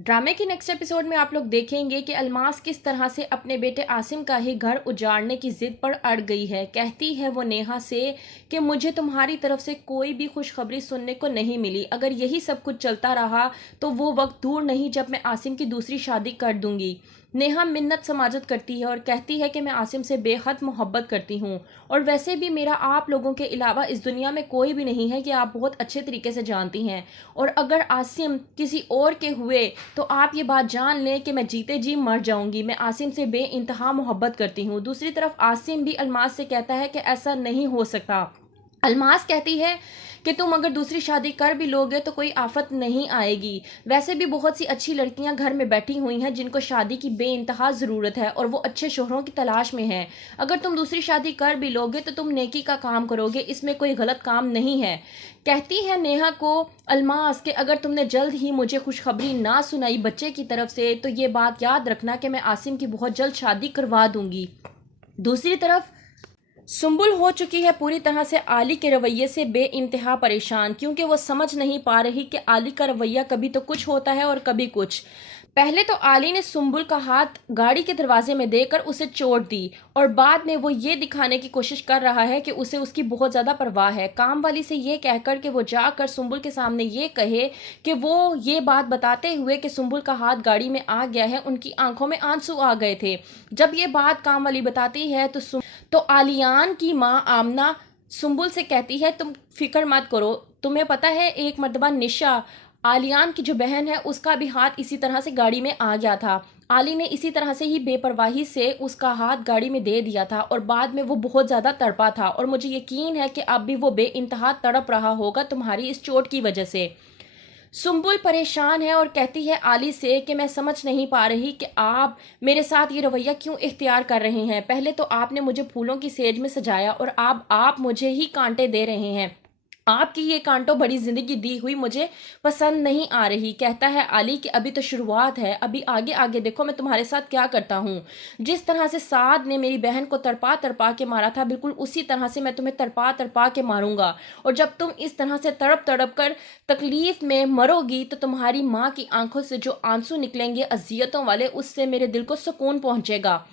ड्रामे की next episode में आप लोग देखेंगे कि अलमास किस तरह से अपने बेटे आसिम का ही घर उजाड़ने की जिद पर अड़ गई है। कहती है वो नेहा से कि मुझे तुम्हारी तरफ से कोई भी खुशखबरी सुनने को नहीं मिली। अगर यही सब कुछ चलता रहा तो वो वक्त दूर नहीं जब मैं आसिम की दूसरी शादी कर दूंगी। नेहा मिन्नत समाजत करती है और कहती है कि मैं आसिम से बेहद मोहब्बत करती हूँ और वैसे भी मेरा आप लोगों के अलावा इस दुनिया में कोई भी नहीं है, कि आप बहुत अच्छे तरीके से जानती हैं। और अगर आसिम किसी और के हुए तो आप ये बात जान लें कि मैं जीते जी मर जाऊंगी। मैं आसिम से बेइंतहा मोहब्बत करती हूँ। दूसरी तरफ आसिम भी अलमास से कहता है कि ऐसा नहीं हो सकता। अलमास कहती है कि तुम अगर दूसरी शादी कर भी लोगे तो कोई आफत नहीं आएगी। वैसे भी बहुत सी अच्छी लड़कियां घर में बैठी हुई हैं जिनको शादी की बेइंतहा ज़रूरत है और वो अच्छे शोहरों की तलाश में हैं। अगर तुम दूसरी शादी कर भी लोगे तो तुम नेकी का काम करोगे, इसमें कोई गलत काम नहीं है। कहती है नेहा को अलमास कि अगर तुमने जल्द ही मुझे खुशखबरी ना सुनाई बच्चे की तरफ से तो ये बात याद रखना कि मैं आसिम की बहुत जल्द शादी करवा दूंगी। दूसरी तरफ सुंबुल हो चुकी है पूरी तरह से आली के रवैये से बेइंतहा परेशान, क्योंकि वो समझ नहीं पा रही कि आली का रवैया कभी तो कुछ होता है और कभी कुछ। पहले तो आली ने सुंबुल का हाथ गाड़ी के दरवाजे में देकर उसे चोट दी और बाद में वो ये दिखाने की कोशिश कर रहा है कि उसे उसकी बहुत ज़्यादा परवाह है। काम वाली से ये कहकर कि वो जाकर सुंबुल के सामने ये कहे कि वो ये बात बताते हुए कि सुंबुल का हाथ गाड़ी में आ गया है, उनकी आंखों में आंसू आ गए थे। जब ये बात काम वाली बताती है तो आलियान की माँ आमना सुंबुल से कहती है तुम फिक्र मत करो, तुम्हें पता है एक मर्तबा निशा आलियान की जो बहन है उसका भी हाथ इसी तरह से गाड़ी में आ गया था। आली ने इसी तरह से ही बेपरवाही से उसका हाथ गाड़ी में दे दिया था और बाद में वो बहुत ज़्यादा तड़पा था और मुझे यकीन है कि अब भी वो बेइंतहा तड़प रहा होगा तुम्हारी इस चोट की वजह से। सुंबुल परेशान है और कहती है आली से कि मैं समझ नहीं पा रही कि आप मेरे साथ ये रवैया क्यों इख्तियार कर रहे हैं। पहले तो आपने मुझे फूलों की सेज में सजाया और अब आप मुझे ही कांटे दे रहे हैं। आपकी ये कांटों बड़ी जिंदगी दी हुई मुझे पसंद नहीं आ रही। कहता है आली कि अभी तो शुरुआत है, अभी आगे आगे देखो मैं तुम्हारे साथ क्या करता हूँ। जिस तरह से साद ने मेरी बहन को तड़पा तड़पा के मारा था, बिल्कुल उसी तरह से मैं तुम्हें तड़पा तड़पा के मारूंगा। और जब तुम इस तरह से तड़प तड़प कर तकलीफ में मरोगी तो तुम्हारी माँ की आंखों से जो आंसू निकलेंगे अजियतों वाले, उससे मेरे दिल को सुकून पहुंचेगा।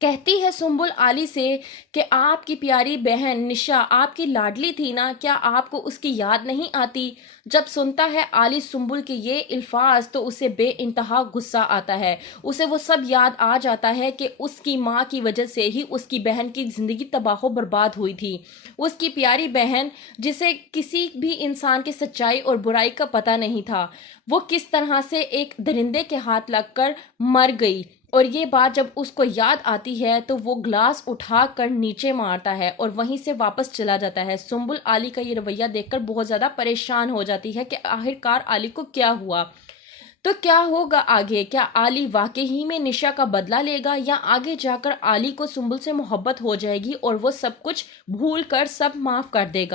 कहती है सुंबुल आली से कि आपकी प्यारी बहन निशा आपकी लाडली थी ना, क्या आपको उसकी याद नहीं आती। जब सुनता है आली सुंबुल के ये अल्फाज तो उसे बेइंतहा गुस्सा आता है। उसे वो सब याद आ जाता है कि उसकी माँ की वजह से ही उसकी बहन की ज़िंदगी तबाह बर्बाद हुई थी। उसकी प्यारी बहन जिसे किसी भी इंसान की सच्चाई और बुराई का पता नहीं था, वो किस तरह से एक दरिंदे के हाथ लगकर मर गई। और ये बात जब उसको याद आती है तो वो ग्लास उठा कर नीचे मारता है और वहीं से वापस चला जाता है। सुंबुल आली का ये रवैया देखकर बहुत ज़्यादा परेशान हो जाती है कि आखिरकार आली को क्या हुआ। तो क्या होगा आगे, क्या आली वाकई ही में निशा का बदला लेगा या आगे जाकर आली को सुंबुल से मोहब्बत हो जाएगी और वो सब कुछ भूल कर सब माफ़ कर देगा।